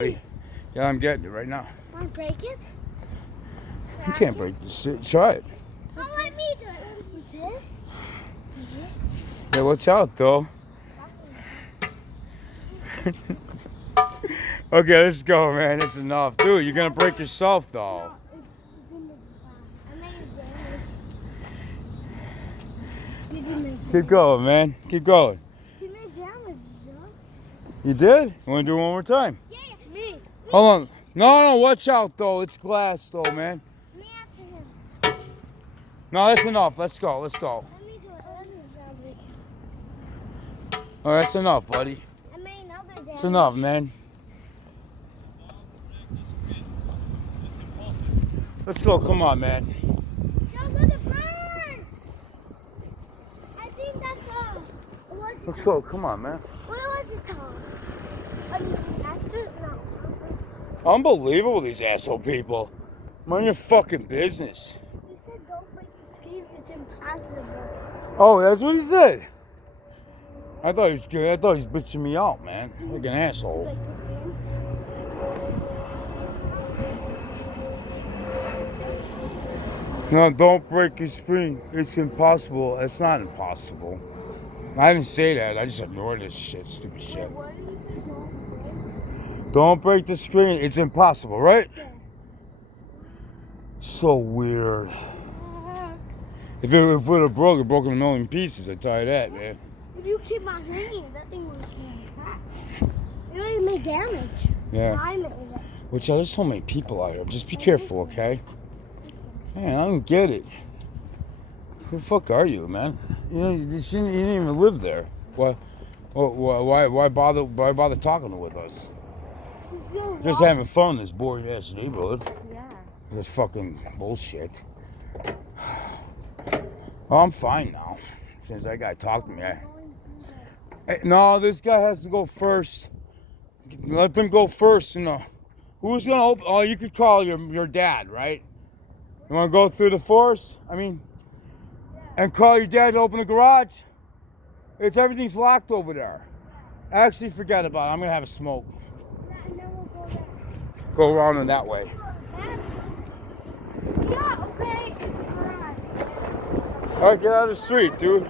Yeah, I'm getting it right now. Want to break it? You can't break this shit. Try it. Don't let me do it. With this? Yeah, watch out, though. Okay, let's go, man. It's enough. Dude, you're going to break yourself, though. No, it's in the glass. I made damage. You did make Keep going, man. Keep going. You made damage, John. You did? You want to do it one more time? Yeah, me. Hold on. No, watch out, though. It's glass, though, man. Me after him. No, that's enough. Let's go. Let's go. Let me do it. Let me do it. All right, that's enough, buddy. I made another damage. It's enough, man. Let's go. Come on, man. Yo, look at burn! I think that's Let's go. Come on, man. what was it called? An actor? No. Unbelievable, these asshole people. Mind your fucking business. He said don't break the screen. It's impossible. Oh, that's what he said. I thought he was good. I thought he was bitching me out, man. Like an asshole. Break the screen. No, don't break your screen. It's impossible. It's not impossible. I didn't say that. I just ignored this shit. Stupid shit. What do you think? Don't break the screen. It's impossible, right? Yeah. So weird. If it would have broke, it broke in a million pieces. I tell you that, man. If you keep on hanging, that thing will crack. You don't even make damage. Yeah. I made it. Which there's so many people out here. Just be careful, okay? Man, I don't get it. Who the fuck are you, man? You know, you didn't even live there. Why bother? Why bother talking with us? Just having fun in this boring ass neighborhood. Yeah. This fucking bullshit. Oh, I'm fine now. Since that guy talked to me. Hey, no, this guy has to go first. Let them go first. You know. Who's gonna open? Oh, you could call your dad, right? You wanna go through the forest? I mean, and call your dad to open the garage? Everything's locked over there. Actually, forget about it. I'm gonna have a smoke. And then we'll go back. Go around in that way. Yeah, okay. It's a garage. All right, get out of the street, dude.